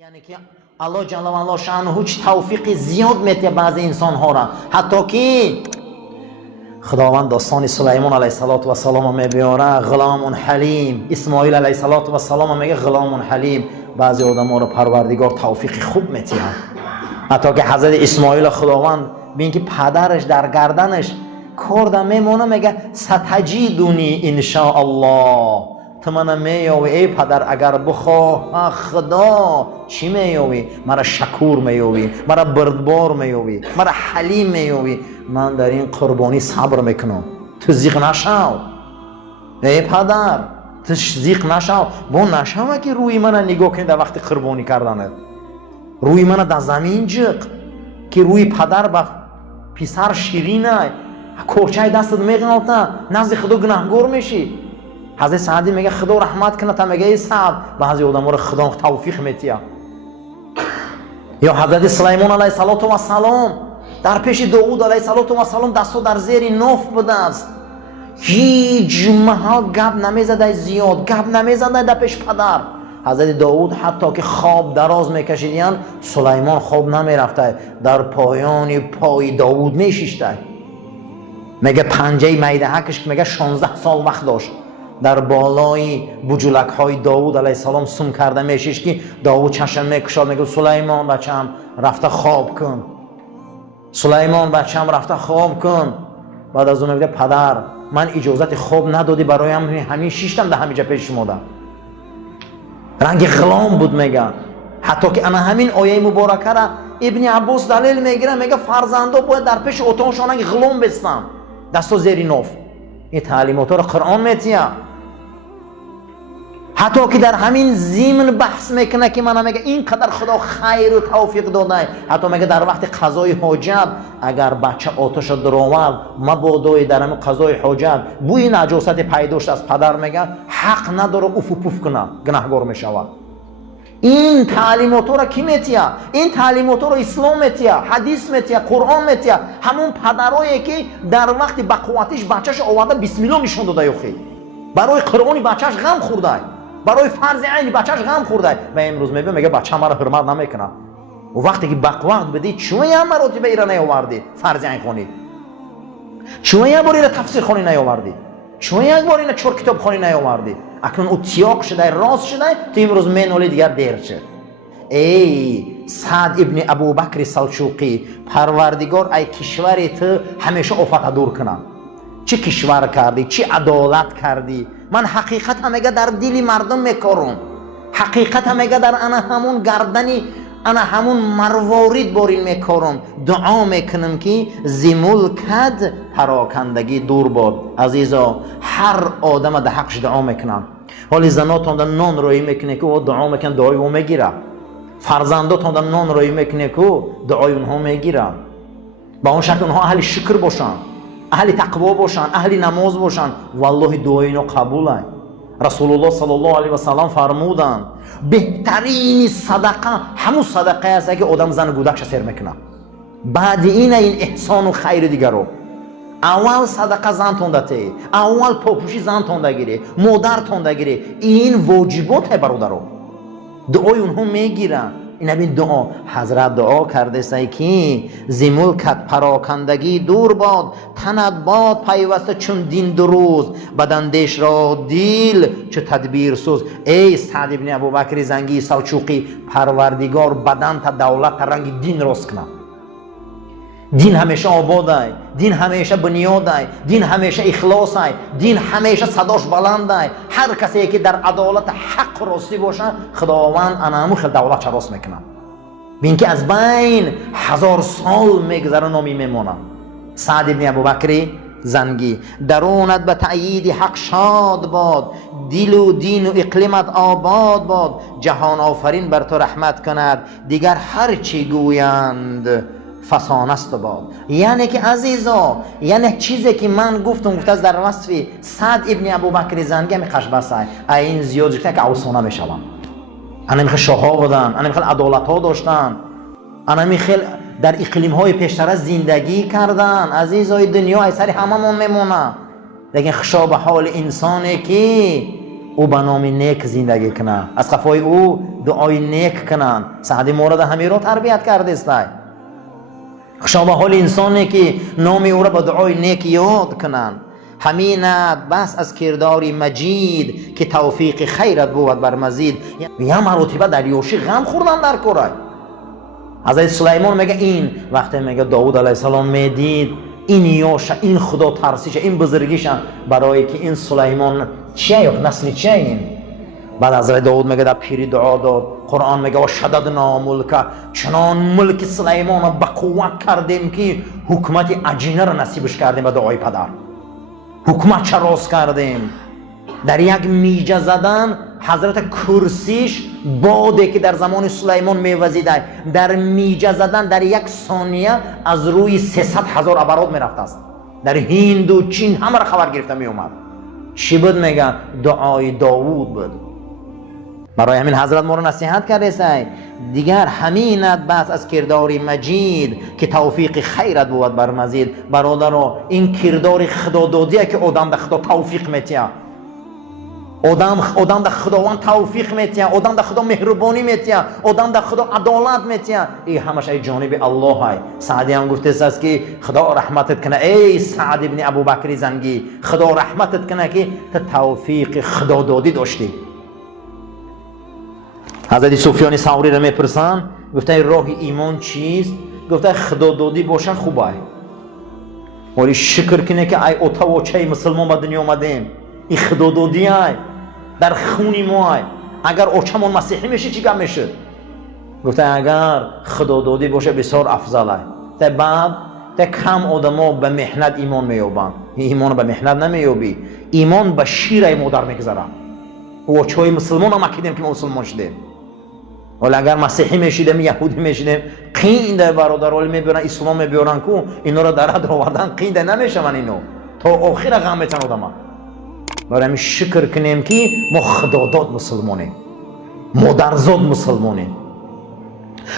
یعنی که الله جل و علا شأنه چه توفیقی زیاد میده بعضی انسان ها را، حتی که خداوند داستان سلیمان علیه السلام میبیاره، غلام حلیم. اسماعیل علیه السلام میگه غلام حلیم. بعضی آدم ها را پروردگار توفیق خوب میده، حتی که حضرت اسماعیل خداوند ببین که پدرش در گردنش کرده میمونه، میگه ستجیدونی ان شاء الله، تو من مییابی ای پدر اگر بخواه خدا. چی مییابی؟ مرا شکور مییابی، مرا بردبار مییابی، مرا حلیم مییابی. من در این قربانی صبر میکنم، تو زیق نشو ای پدر، تو زیق نشو. با نشو که روی من نگاه کنی در وقت قربانی کردنت، روی من در زمین جق که روی پدر با پسر شیرینه، کورچای دستت میغناته، نزد خدا گناهگار میشی. حضرت سعدی میگه خدا رحمت کنه، تا میگه ای سعد بعضی آدم رو خدا توفیق میتیه. یا حضرت سلیمان علیه السلام در پیش داوود علیه السلام دستو در زیر ناف بوده است، هیچ محل گپ نمیزده، زیاد گپ نمیزده در پیش پدر. حضرت داوود حتی که خواب دراز میکشیدن، سلیمان خواب نمیرفته، در پایان پای داوود میشیشته. میگه پنجه میدهکش میگه 16 سال وقت داشت، در بالای بجولک های داوود علیه السلام سم کرده میشیش که داوود چشم میکشاد، میگه سلیمان بچم رفته خواب کن، سلیمان بچم رفته خواب کن. بعد از اون میگه پدر من اجازت خواب ندادی برایم، همین شیشتم در همینجا پیش شما. رنگ غلام بود. میگه حتی که انا همین آیه مبارکه را ابن عباس دلیل میگیره، میگه فرزندا باید در پیش اتانشان غلام بستن، دستو زیر ناف. این تعلیمات رو قرآن میتیه. حتی که در همین ضمن بحث میکنه که من میگه اینقدر خدا خیر و توفیق داده، حتی میگه در وقت قضای حاجت اگر بچه آتش درآورد مبادا در همین قضای حاجت بوی نجاست پیدا شد از پدر، میگه حق نداره اوف و پوف کنه، گناهگار میشود. این تعلیمات را کی میتیه؟ این تعلیمات را اسلام میتیه، حدیث میتیه، قرآن میتیه. همون پدرایی که در وقت بقوتش بچهش آورده بسم الله نشون داده، یخی برای قرآن بچهش غم خورده، برای فرض عین بچهش غم خورده. و امروز میگه بچه مرا حرمت نمیکنه. و وقتی که بقوت بدی چون یه مراتب ایران نیاوردی فرض عین خونی، چون یه بار ایران تفسیر خونی نیاوردی، چون یک بار اینا چور کتاب خونی نیاوردی. اکنون او تیاق شده، راست شده، تو امروز مینولی دیگر دیر شد. ای سعد ابن ابوبکر سلجوقی، پروردگار ای کشور تو همیشه آفت دور کنه. چه کشور کردی، چه عدالت کردی. من حقیقت میگه در دل مردم میکارم، حقیقت میگه در انا همون گردنی انا همون مروارید بارین میکارم. دعا میکنم که زی ملکت پراکندگی دور باد. عزیزا هر آدم در حقش دعا میکنم. حالی زناتون در نان روی میکنه که دعا میکن، دعای او میگیره. فرزنداتون در نان روی میکنه که دعای اونها میگیره. با اون شکل اونها اهل شکر باشن، اهل تقوا باشن، اهل نماز باشن، والله دعای اینا قبوله. رسول الله صلی الله علیه و سلم فرمودن بهترین صدقه همون صدقه است که آدم زن گودکش سر میکنه. بعد این احسان و خیر دیگر رو اول صدقه زن تونده، اول پاپوشی زن تونده گیره، مادر تونده گیره. این واجبات برادرو، دعای اونها میگیرن. این همین دعا حضرت دعا کرده سای که زی ملکت پراکندگی دور باد، تنت باد پیوسته چون دین دروز، بدندش را دیل چه تدبیر سوز. ای سعد ابن ابوبکر زنگی سلجوقی، پروردگار بدن تا دولت تا رنگ دین راست کنه. دین همیشه آباده، دین همیشه بنیاده، دین همیشه اخلاصه، دین همیشه صداش بلنده. هر کسی که در عدالت حق راستی باشه خداوند انامو خیلی دولت چه راست میکنه. بین که از بین 1000 سال میگذره نامی میمونه. سعد ابن ابوبکر زنگی، درونت به تأیید حق شاد باد، دل و دین و اقلیمت آباد باد، جهان آفرین بر تو رحمت کند، دیگر هر چی گویند فسانه است باد. یعنی که عزیزا، یعنی چیزی که من گفتم از در وصف سعد ابن ابوبکر زنگی همی خشبسته این زیاد جکته که اوسانه میشوم. انا میخواد شاها بودن، انا میخواد عدالت ها داشتن، انا میخواد در اقلیم های پیشتر زندگی کردن. عزیزای دنیا ای سری هممون میمونه، لیکن خشاب حال انسانی که او به نام نیک زندگی کنه، از قفای او دعای نیک کنن. سعدی مورد همین رو تربیت کرده است. شما حال انسانی که نام او را با دعای نیک یاد کنن. همینت بس از کرداری مجید که توفیق خیرت بود بر مزید. یه مرتبه در یوشی غم خوردن در کره. حضرت سلیمان میگه این وقتی میگه داوود علیه السلام میدید این یوش، این خدا ترسیش، این بزرگیش برای که این سلیمان چیه یا نسل چیه این. بعد حضرت داوود میگه در پیری دعا داد. قرآن میگه و شددنا ملک، چنان ملک سلیمان را به قوت کردیم که حکمت عجینه را نصیبش کردیم به دعای پدر. حکمت چراس کردیم. در یک میجه زدن حضرت کرسیش باده که در زمان سلیمان میوزیده در میجه زدن در یک ثانیه از روی 300,000 ابراد میرفت است. در هند و چین همه را خبر گرفته میومد. چی بود؟ میگن دعای داوود بود. برای همین حضرت ما رو نصیحت کرده است دیگر همینت بس از کرداری مجید که توفیق خیرت بود بر مزید. برادرها این کردار خدادادیه که آدم در خدا توفیق میتیه. آدم در خداوند توفیق میتیه، آدم در خدا مهربانی میتیه، آدم در خدا عدالت میتیه. این همش ای جانب الله های. سعدی هم گفته است که خدا رحمتت کنه ای سعد ابن ابوبکر زنگی، خدا رحمتت کنه که تو توفیق خدادادی داشتی. حضرت سفیان ثوری را میپرسن گفته راه ایمان چیست؟ گفته خدادادی باشه خوبه، ولی شکر کنه که ای اوتا و چه مسلمان به دنیا آمدیم. این خدادادی های در خونی ما های. اگر اوچمون مسیحی میشه چی کم میشه؟ گفته اگر خدادادی باشه بسیار افضل های. تا بعد تا کم آدم ها به محنت ایمان میابن. ایمان به محنت نمیابی، ایمان به شیر مادر میگذاره. و چای مسلمان هم اکیدیم که ما مسلمان شدیم. ولی اگر مسیحی میشیدیم یهودی میشیدیم قینده برادر ولی میبرن اسلام میبرن کو اینا را در آوردن قینده نمیشون اینو تا آخر غم میتن آدم. برای همین شکر کنیم که ما خداداد مسلمانیم، مادرزاد مسلمانیم.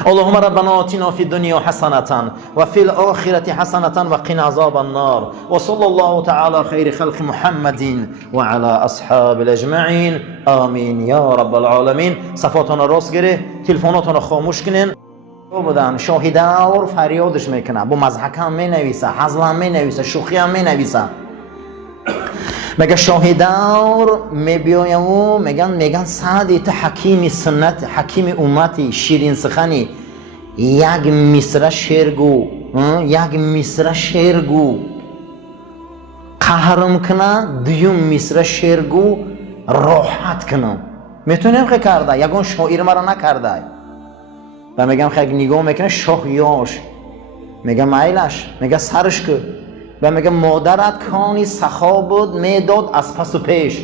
اللهم ربنا آتنا في الدنيا حسنة وفي الآخرة حسنة وقنا عذاب النار وصلى الله تعالى خير خلق محمد وعلى أصحاب الأجمعين آمين يا رب العالمين. صفاتنا راست گره، تلفناتنا خاموش کنین. بودن شاهدار فریادش میکنه، با مضحک هم مینویسه، حزل هم مینویسه، شوخی هم مینویسه. میگه شاهدار میبیایم و میگن سعدی تو حکیم سنت، حکیم امتی، شیرین سخنی، یک مصرع شعرگو، یک مصرع شعرگو قهرم کنه، دویم مصرع شعرگو راحت کنم. میتونیم که کرده یکون شاعر مرا نکرده. و میگم خیلی نگاه میکنه شاهیاش، میگم میلش، میگه سرش که و میگه مادرت کانی سخا بود میداد از پس و پیش،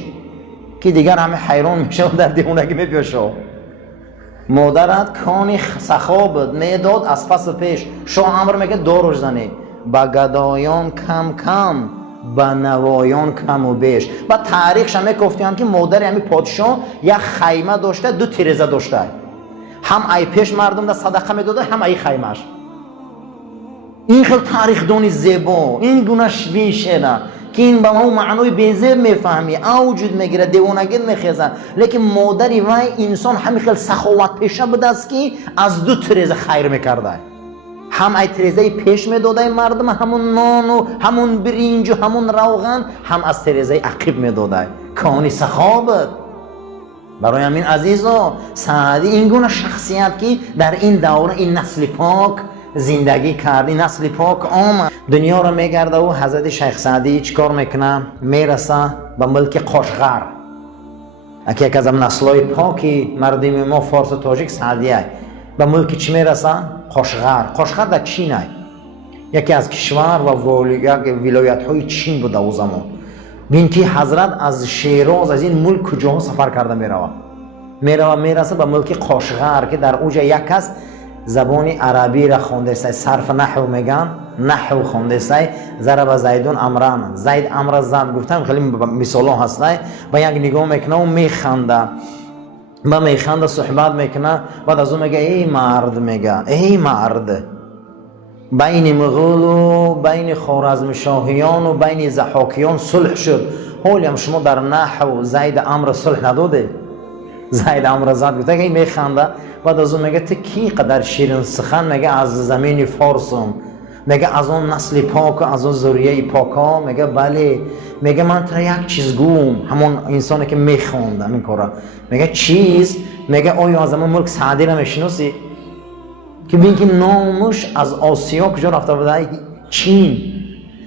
که دیگر همه حیران میشه و در دیوونگی میپیشه. مادرت کانی سخا بود میداد از پس و پیش. شاه امر میگه داروش زنی با گدایان کم کم با نوایان کم و بیش. و تاریخش هم گفتیم که مادر همین پادشاه یک خیمه داشته، 2 تیرزه داشته، هم ای پیش مردم در صدقه میداده هم ای خیمهش. این خیلی تاریخ دونی زیبا، این گونه شعره که این با ما معنای بیزه میفهمی، اوجود میگیره، دیوانگی میخیزن. لیکن مادری وای انسان همین خیلی سخاوت پیشه بوده است که از 2 تیرزه خیر میکرده. هم ای تیرزه پیش میداده مردم، همون نان و همون برنج و همون روغن، هم از تیرزه عقب میداده. کانی سخاوت. برای همین عزیزا سعدی این گونه شخصیت که در این دوره این نسل پاک زندگی کردی، نسل پاک آمد دنیا را میگرده. و حضرت شیخ سعدی چیکار میکنه؟ میرسه به ملک قاشغر، که یک از نسل‌های پاکی مردم ما فارس و تاجیک سعدیه. به ملک چی میرسه؟ قاشغر. قاشغر در چینه، یکی از کشور و یک ولایت‌های چین بود در زمان. بین که حضرت از شیراز از این ملک کجاها سفر کرده میرسه به ملک قاشغر که در اوجه یک است زبان عربی را خونده است. صرف نحو میگن، نحو خونده است. ضرب زیدون امرن، زید امر زد. گفتم خیلی مثالا هست. با یک نگاه میکنه و میخنده، با میخنده صحبت میکنه. بعد از اون میگه ای مرد، میگه ای مرد، بین مغول و بین خوارزمشاهیان و بین ضحاکیان صلح شد. حالی هم شما در نحو زید امر صلح نداده؟ زید امر زد گفته که میخنده، بعد از اون میگه تو کی قدر شیرین سخن، میگه از زمین فارسم، میگه از اون نسل پاک و از اون ذریه پاک ها، میگه بله، میگه من تو یک چیز گوم، همون انسانی که میخوندم این کارا، میگه چیز، میگه آیا از همون ملک سعدی رو میشناسی که ببین که نامش از آسیا کجا رفته بوده؟ چین.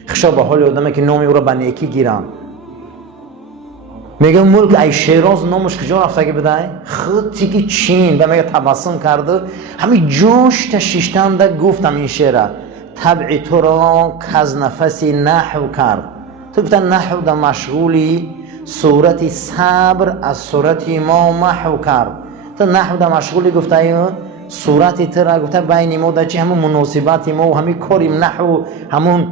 خشا به حال آدمه که نامی او را به نیکی گیرن. میگه ملک ای شیراز نامش کجا رفته که بده؟ خطی که چین. و میگه تبسم کرده، همین جوش تشیشتنده گفتم این شعره، طبع تو را کز نفسی نحو کرد. تو گفتن نحو در مشغولی، صورت صبر از صورت ما محو کرد. تو نحو در مشغولی گفته صورت تو را گفته بین ما در چی همون مناسبت ما و همین کاریم نحو همون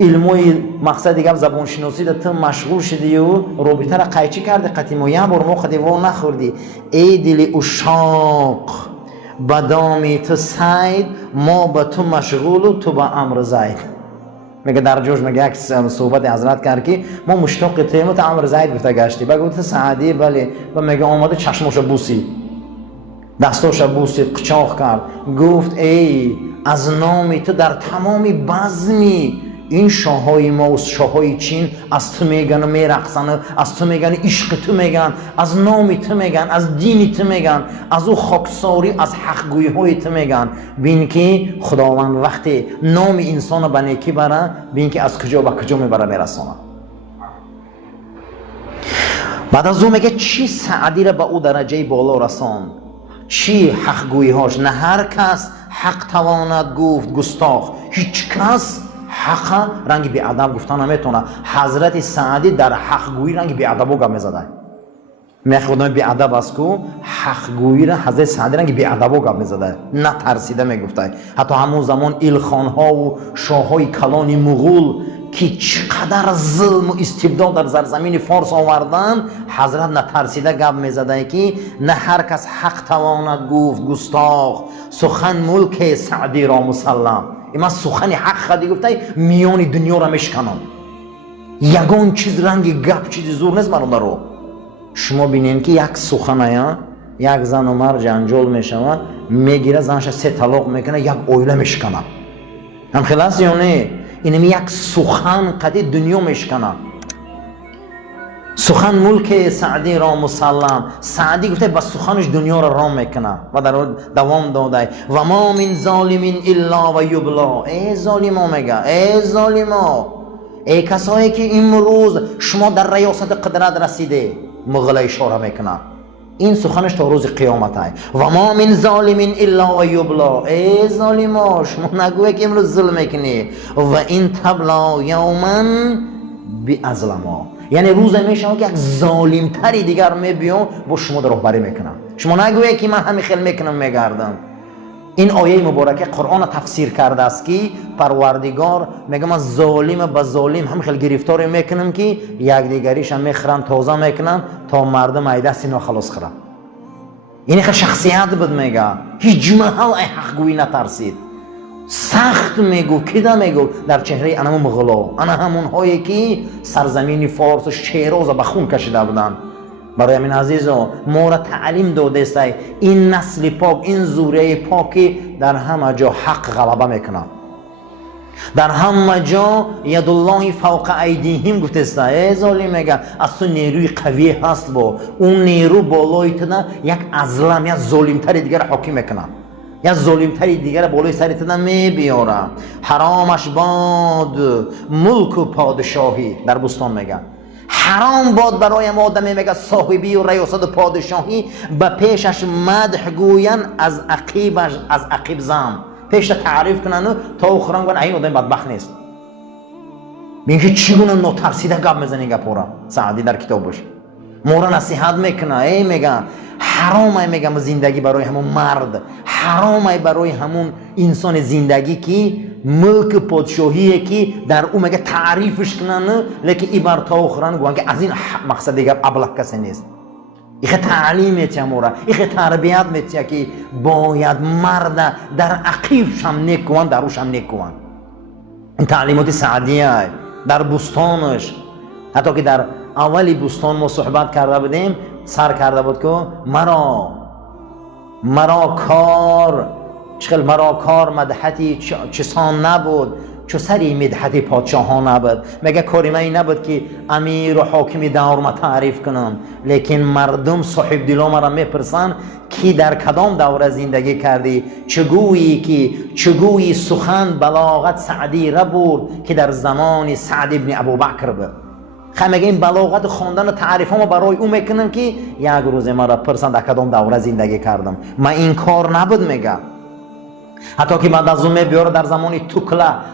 علموی مقصد دیگه زبان شناسی تو مشغول شدی و رابطه را قیچی کردی قطعی ما یه بار ما خدی و نخوردی. ای دل اشاق بدامی تو سید، ما به تو مشغول و تو به امر زید. میگه در جوش میگه یک صحبت حضرت کرد که ما مشتاق تیم تو امر زید گفته گشتی. بگو تو سعدی بله. و میگه آمده چشماشو بوسی، دستاشو بوسید، قچاق کرد، گفت ای از نامی تو در تمامی بزمی این شاههای ما و شاههای چین از تو میگن و میرقصن، از تو میگن، عشق تو میگن، از نامی تو میگن، از دینی تو میگن، از او خاکساری از حقگویی های تو میگن. بین که خداوند وقتی نام انسان رو به نیکی بره، بین که از کجا به کجا میبره میرسانه. بعد از او میگه چی سعدی را به او درجه بالا رساند، چی حقگویی هاش. نه هر کس حق تواند گفت گستاخ، هیچ کس حق رنگ بی ادب گفتن نمیتونه. حضرت سعدی در حق گویی رنگ بی ادب گام میزدن. میخوادم بی ادب است کو حق گویی را حضرت سعدی رنگ بی ادب گام میزدن، نه ترسیده میگفتن. حتی همون زمان ایلخان ها و شاه های کلان مغول که چقدر ظلم و استبداد در سرزمین فارس آوردن، حضرت نه ترسیده گام میزدن که نه هر کس حق تواند گفت گستاخ، سخن ملک سعدی را مسلم. من سخن حق خدی گفته میان دنیا را میشکنم، یگان چیز رنگ گپ چیزی زور نیست برادر رو. شما بینین که یک سخنه یک زن و مرد جنجال میشوند، میگیره زنش 3 طلاق میکنه، یک اویله میشکنه. هم خلاص یا نه؟ اینم یک سخن قدی دنیا میشکنه. سخن ملک سعدی را مسلم. سعدی گفته با سخنش دنیا را رام میکنه و در دوام داده و ما من ظالمین الا و یبلا. ای ظالما، میگه ای ظالما، ای کسایی که امروز شما در ریاست قدرت رسیده، مغل اشاره میکنه. این سخنش تا روز قیامت های. و ما من ظالمین الا و یبلا. ای ظالما، شما نگوه که امروز ظلم میکنی. و این تبلا یوما بی ازلما، یعنی روز میشه که یک ظالم تری دیگر میبیام با شما در راهبری میکنم. شما نگویی که من همین خیل میکنم میگردم. این آیه مبارکه قرآن تفسیر کرده است که پروردگار میگه من ظالم به ظالم هم خیل گرفتار میکنم که یک دیگریش هم میخرن تازه میکنن تا مردم ایده سینا خلاص خورن. این خیل شخصیت بود. میگه هیچ محل ای حق گویی نترسید. سخت میگو کده میگو در چهره انا مغلا، انا همون هایی که سرزمین فارس و شیراز به خون کشیده بودن. برای من عزیزان ما را تعلیم داده است این نسل پاک، این ذریه پاکی در همه جا حق غلبه میکنه. در همه جا ید الله فوق ایدیهم گفته است. ای ظالم، میگه از تو نیروی قوی هست، با اون نیرو بالای تو یک ازلم یا ظالم تری دیگر حاکم میکنه، یا ظالم تری دیگر بالای سرت میبیاره. حرامش باد ملک و پادشاهی. در بستان میگه حرام باد برای آدمی میگه صاحبی و ریاست و پادشاهی به پیشش مدح گوین از عقیبش، از عقیب زم پیش تعریف کنن تا آخران گوین این آدم بدبخت نیست. ببین که چگونه ناترسیده گپ میزنه گپورا. سعدی در کتابش ما را نصیحت میکنه. ای میگن حرامه، میگم زندگی برای همون مرد، حرامه برای همون انسان زندگی که ملک پادشاهیه که در اون میگه تعریفش کنن، لیکن ای بر تا آخران گوان که از این مقصد دیگر ابله کسی نیست. ایخه تعلیم میتیه مورا، ایخه تربیت میتیه که باید مرد در عقیبش هم نیک کوان، در روش هم نیک کوان. این تعلیمات سعدیه در بستانش حتی که در اولی بوستان ما صحبت کرده بودیم، سر کرده بود که مرا کار مدحتی چسان نبود چو سری مدحتی پادشاهان نبود. مگه کاری من این نبود که امیر و حاکمی دور ما تعریف کنم، لیکن مردم صاحب دلا مرا میپرسن کی در کدام دوره زندگی کردی، چگویی سخن بلاغت سعدی را بود که در زمان سعد ابن ابوبکر بود. مگه این بلاغت خواندن و تعریف ها ما برای او میکنم که یک روز مرا پرسن در کدام دوره زندگی کردم. من این کار نبود میگم. حتی که بعد از اون میبیاره در زمان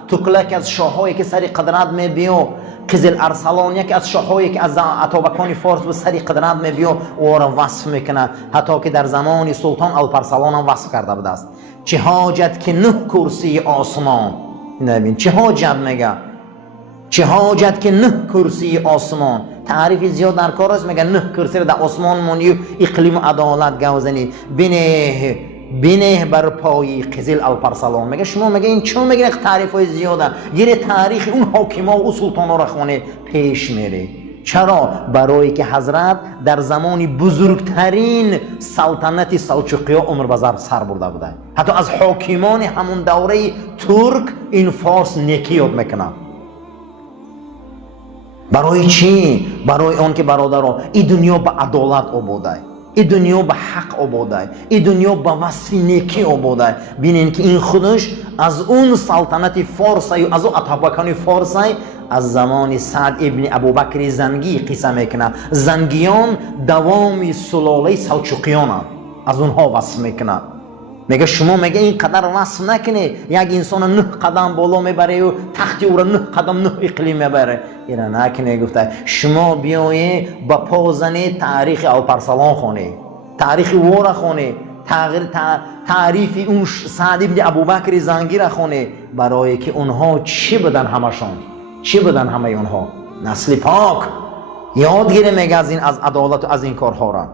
توکله که از شاههایی که سری قدرت میبیو، قزل ارسلان یکی از شاههایی که از اتابکان فارس به سری قدرت میبیو او را وصف میکنه. حتی که در زمان سلطان الپرسلان هم وصف کرده بود است. چه حاجت که 9 کرسی آسمان، نبین چه حاجت میگه، چه حاجت که 9 کرسی آسمان. تعریف زیاد در کار است. میگه 9 کرسی در آسمان مونی و اقلیم عدالت گوزنی بینه بر پای قزل الپرسلان. میگه شما میگه این چون میگه تعریف های زیاده، یه تاریخ اون حاکما و سلطان ها را خونه پیش میره. چرا؟ برای که حضرت در زمانی بزرگترین سلطنت سلجوقی ها عمر بزر سر برده بوده. حتی از حاکمان همون دوره ترک این فارس نیکی یاد میکنه. برای چی؟ برای اون که برادرها این دنیا به عدالت آباده، این دنیا به حق آباده، این دنیا به وصف نیکی آباده. بینین که این خودش از اون سلطنت فارس و از اون اتابکان فارس از زمان سعد ابن ابوبکر زنگی قصه میکنه. زنگیان دوام سلاله سلجوقیان از اونها وصف میکنه. میگه شما میگه این قدر وصف نکنه یک انسان 9 قدم بالا میبره و تختی او را 9 قدم 9 اقلیم میبره. اینا نکنه. گفته شما بیایی با پازنه تاریخ الپرسلان خونه، تاریخ وورا خونه، تعریف اون سعد ابن ابوبکر زنگی را خونه. برای که اونها چی بدن همشون، چی بدن همه اونها؟ نسل پاک. یادگیره میگه از این، از عدالت و از این کارها را.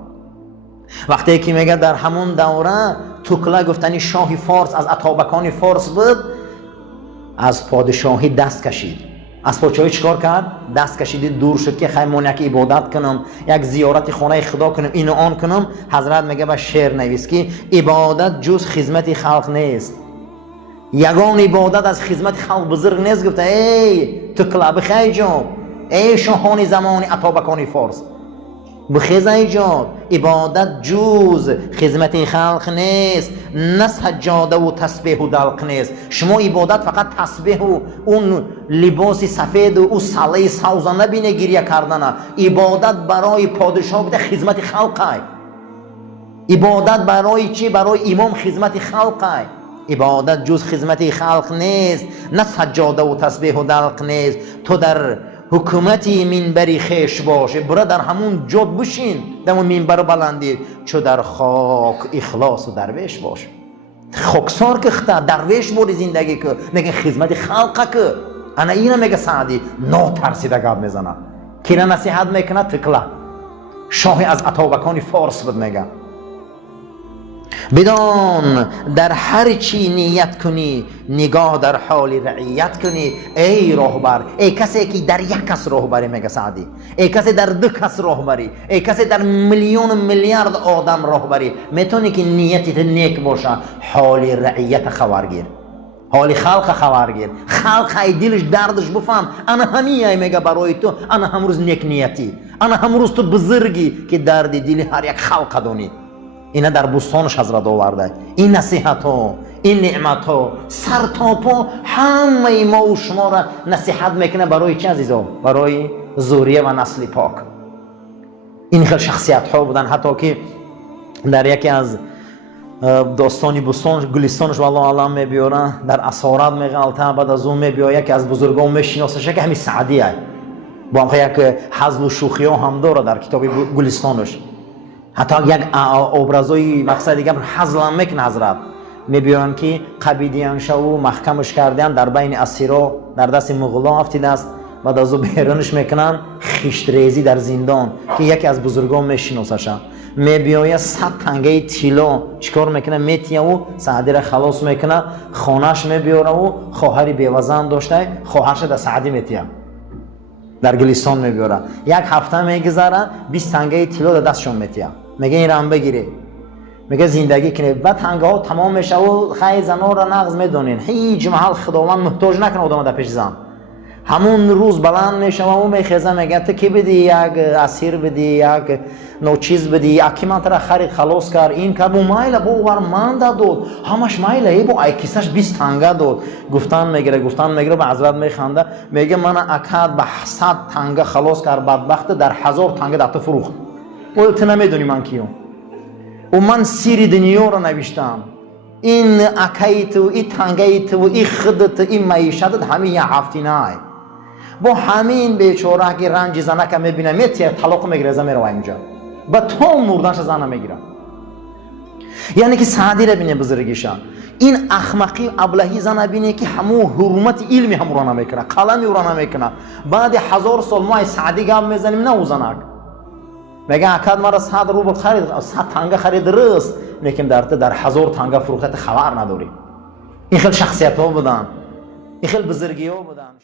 وقتی که میگه در همون دوره توکله گفتنی شاه فارس از اتابکان فارس بود، از پادشاهی دست کشید. از پادشاهی چیکار کرد؟ دست کشید، دور شد که خیلی یک عبادت کنم، یک زیارت خانه خدا کنم، اینو آن کنم. حضرت میگه با شعر نویس که عبادت جز خدمت خلق نیست. یگان عبادت از خدمت خلق بزرگ نیست. گفته ای توکله بخیر جان، ای شاهان زمان اتابکان فارس، بخیز ایجاد عبادت جز خدمت خلق نیست، نه سجاده و تسبیح و دلق نیست. شما عبادت فقط تسبیح و اون لباس سفید و اون صله سوزه نبینه گریه کردن. عبادت برای پادشاه بوده خدمت خلقه. عبادت برای چی؟ برای امام خدمت خلقه. عبادت جز خدمت خلق نیست، نه سجاده و تسبیح و دلق نیست. تو در حکومتی منبری خیش باشه، برا در همون جد بشین، در اون منبر بلندی، چو در خاک اخلاص و درویش باشه. خاکسار که خطا درویش بودی زندگی که نگه خدمت خلقه که. انا اینا میگه سعدی نا ترسیده گاب میزنه. کینا نصیحت میکنه؟ توکله شاه از اتابکان فارس بود. میگه بدان در هر چی نیت کنی، نگاه در حال رعیت کنی. ای راهبر، ای کسی که در یک کس راهبری، میگه سعدی، ای کسی در 2 کس راهبری، ای کسی در میلیون میلیارد آدم راهبری، میتونی که نیتت نیک باشه. حال رعیت خبرگیر، حال خلق خبرگیر. خلق ای دلش دردش بفهم. انا همیه میگه برای تو، انا همروز نیک نیتی، انا همروز تو بزرگی که درد دل هر یک خلق دونی. اینا در بستانش حضرت آورده. این نصیحت ها، این نعمت ها سر تا پا همه ما و شما را نصیحت میکنه. برای چه عزیزان؟ برای ذریه و نسل پاک. این خیلی شخصیت ها بودن. حتی که در یکی از داستانی بستان گلستانش والله علم میبیارن، در اسارت میغلطه. بعد از اون میبیاره که از بزرگان میشناسه که همین سعدیه. با هم یک حزل و شوخی ها هم داره در کتاب گلستانش. حتی یک ابرازوی مقصد دیگه حزل هم میکنه. حضرت میبیارن که قبیدیان شو محکمش کردن، در بین اسیرا در دست مغولا افتیده است. بعد از او بیرونش میکنن، خشت ریزی در زندان که یکی از بزرگان میشناسه. میبیاید 100 تنگه طلا چیکار میکنه؟ میتیه و سعدی را خلاص میکنه. خانهش میبیاره و خواهری بیوزن داشته، خواهرش در سعدی میتیه. در گلیستان میبره. یک هفته میگذره 20 تنگه طلا دستشون میتیه، میگه این رام بگیره، میگه زندگی کنه. بعد تنگه ها تمام میشه و خیلی زنا را نغز میدونین هیچ محل خداوند محتاج نکنه آدم در پیش زن. همون روز بلند میشه و اون میخیزه میگه تو کی بدی، یک اسیر بدی، یک نوچیز بدی، اکی من ترا خرید خلاص کرد، این کرد. بو مایل بو ور من داد همش مایل ای بو ایکیسش 20 تنگه داد. گفتن میگیره به حضرت میخنده، میگه من اکاد به 100 تنگه خلاص کرد، بدبخت در 1000 تنگه دات فروخت. اول تو نمیدونی من کیم و من سیر دنیا رو نوشتم. این اکایت و این تنگیت و این خدت این معیشتت همین یه هفته نه. با همین بیچاره که رنج زنه که میبینه میتیه طلاق میگیره زن میره اینجا با تو مردنش زنه میگیره. یعنی که سعدی رو بینه بزرگیشان این احمقی ابلهی زنه بینه که همو حرمت علمی هم رو نمیکنه، قلمی رو نمیکنه. بعد 1000 سال ما سعدی گام میزنیم نه اوزنک میگه اکاد مرا 100 روبل خرید، 100 تنگه خرید رست، لیکن در 1000 تنگه فروخته خبر نداری. این خیلی شخصیت ها بودن، این خیلی بزرگی ها بودن.